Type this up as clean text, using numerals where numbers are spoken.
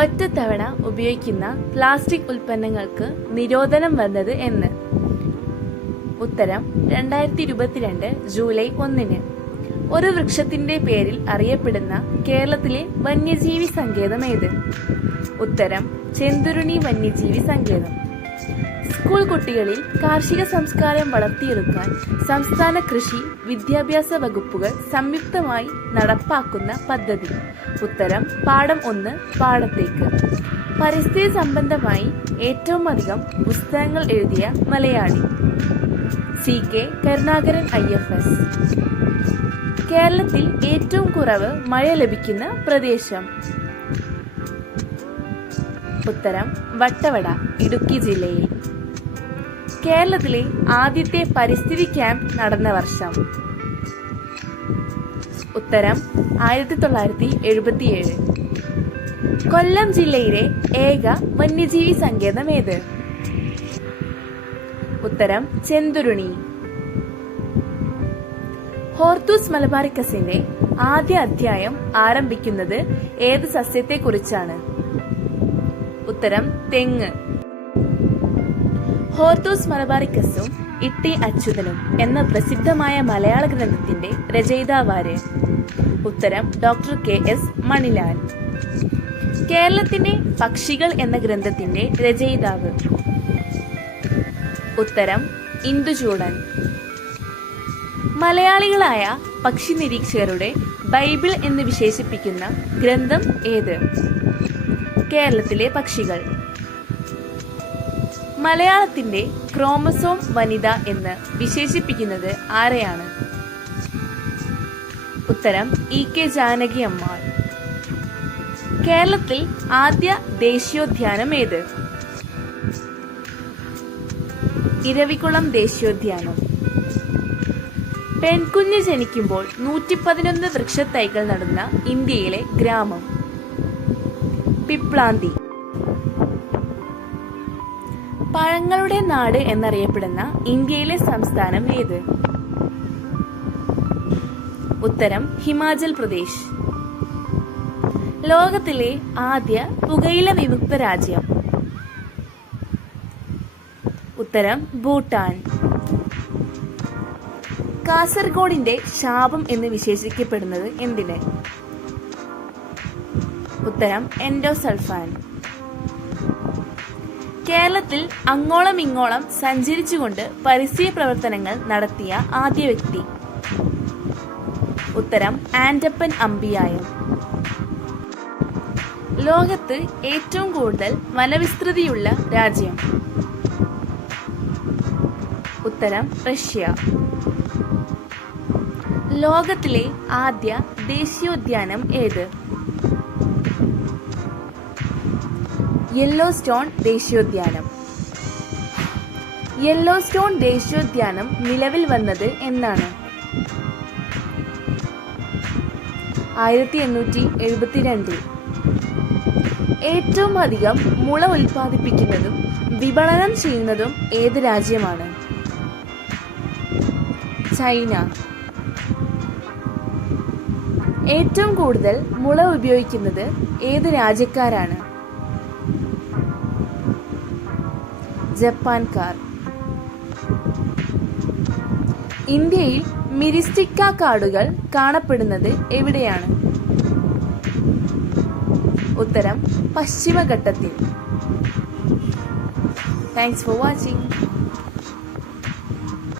ഒറ്റത്തവണ ഉപയോഗിക്കുന്ന പ്ലാസ്റ്റിക് ഉൽപ്പന്നങ്ങൾക്ക് നിരോധനം വന്നത് എന്ന്? ഉത്തരം 2022 ജൂലൈ 1. ഒരു വൃക്ഷത്തിന്റെ പേരിൽ അറിയപ്പെടുന്ന കേരളത്തിലെ വന്യജീവി സങ്കേതം ഏത്? ഉത്തരം ചെന്തുരുണി വന്യജീവി സങ്കേതം. സ്കൂൾ കുട്ടികളിൽ കാർഷിക സംസ്കാരം വളർത്തിയെടുക്കാൻ സംസ്ഥാന കൃഷി വിദ്യാഭ്യാസ വകുപ്പുകൾ സംയുക്തമായി നടപ്പാക്കുന്ന പദ്ധതി? ഉത്തരം പാഠം 1 പാടത്തേക്ക്. പരിസ്ഥിതി സംബന്ധമായി ഏറ്റവും അധികം പുസ്തകങ്ങൾ എഴുതിയ മലയാളി? CK Karunakaran IFS. കേരളത്തിൽ ഏറ്റവും കുറവ് മഴ ലഭിക്കുന്ന പ്രദേശം? ഉത്തരം വട്ടവട, ഇടുക്കി ജില്ലയിൽ. കേരളത്തിലെ ആദ്യത്തെ പരിസ്ഥിതി ക്യാമ്പ് നടന്ന വർഷം? ഉത്തരം 1977. കൊല്ലം ജില്ലയിലെ ഏക വന്യജീവി സങ്കേതം ഏത്? ഉത്തരം ചെന്തുരുണി. ഹോർത്തൂസ് മലബാറിക്കസിന്റെ ആദ്യ അധ്യായം ആരംഭിക്കുന്നത് ഏത് സസ്യത്തെക്കുറിച്ചാണ്? ഉത്തരം തെങ്ങ്. ഹോർത്തൂസ് മലബാറിക്കസും ഇട്ടി അച്യുതനും എന്ന പ്രസിദ്ധമായ മലയാള ഗ്രന്ഥത്തിന്റെ രചയിതാവാര്? ഉത്തരം ഡോക്ടർ KS മണിലാൽ. കേരളത്തിന്റെ പക്ഷികൾ എന്ന ഗ്രന്ഥത്തിന്റെ രചയിതാവ്? ഉത്തരം ഇന്ദുചൂടൻ. മലയാളികളായ പക്ഷി നിരീക്ഷകരുടെ ബൈബിൾ എന്ന് വിശേഷിപ്പിക്കുന്ന ഗ്രന്ഥം ഏത്? കേരളത്തിലെ പക്ഷികൾ. മലയാളത്തിന്റെ ക്രോമസോം വനിത എന്ന് വിശേഷിപ്പിക്കുന്നത് ആരെയാണ്? ഉത്തരം EK ജാനകി അമ്മാൾ. കേരളത്തിൽ ആദ്യ ദേശീയോദ്യാനം ഏത്? ഇരവികുളം ദേശീയോദ്യാനം. പെൺകുഞ്ഞ് ജനിക്കുമ്പോൾ 111 വൃക്ഷത്തൈകൾ നടുന്ന ഇന്ത്യയിലെ ഗ്രാമം? പിപ്ലാന്തി. പഴങ്ങളുടെ നാട് എന്നറിയപ്പെടുന്ന ഇന്ത്യയിലെ സംസ്ഥാനം ഏത്? ഉത്തരം ഹിമാചൽ പ്രദേശ്. ലോകത്തിലെ ആദ്യ പുകയില വിമുക്ത രാജ്യം? ഉത്തരം ഭൂട്ടാൻ. കാസർഗോഡിന്റെ ശാപം എന്ന് വിശേഷിക്കപ്പെടുന്നത് എന്തിന്? ഉത്തരം എൻഡോസൾഫാൻ. കേരളത്തിൽ അങ്ങോളം ഇങ്ങോളം സഞ്ചരിച്ചുകൊണ്ട് പരിസ്ഥിതി പ്രവർത്തനങ്ങൾ നടത്തിയ ആദ്യ വ്യക്തി? ഉത്തരം ആൻഡപ്പൻ അമ്പിയായം. ലോകത്ത് ഏറ്റവും കൂടുതൽ വനവിസ്തൃതിയുള്ള രാജ്യം? ഉത്തരം റഷ്യ. ലോകത്തിലെ ആദ്യ ദേശീയോദ്യാനം ഏത്? യെല്ലോസ്റ്റോൺ ദേശീയോദ്യാനം. യെല്ലോസ്റ്റോൺ ദേശീയോദ്യാനം നിലവിൽ വന്നത് എന്നാണ്? 1872. ഏറ്റവും അധികം മുള ഉൽപ്പാദിപ്പിക്കുന്നതും വിപണനം ചെയ്യുന്നതും ഏത് രാജ്യമാണ്? ചൈന. ഏറ്റവും കൂടുതൽ മുള ഉപയോഗിക്കുന്നത് ഏത് രാജ്യക്കാരാണ്? ജപ്പാൻകാർ. ഇന്ത്യയിൽ മിരിസ്റ്റിക്ക കാടുകൾ കാണപ്പെടുന്നത് എവിടെയാണ്? ഉത്തരം പശ്ചിമഘട്ടത്തിൽ. Thanks for watching.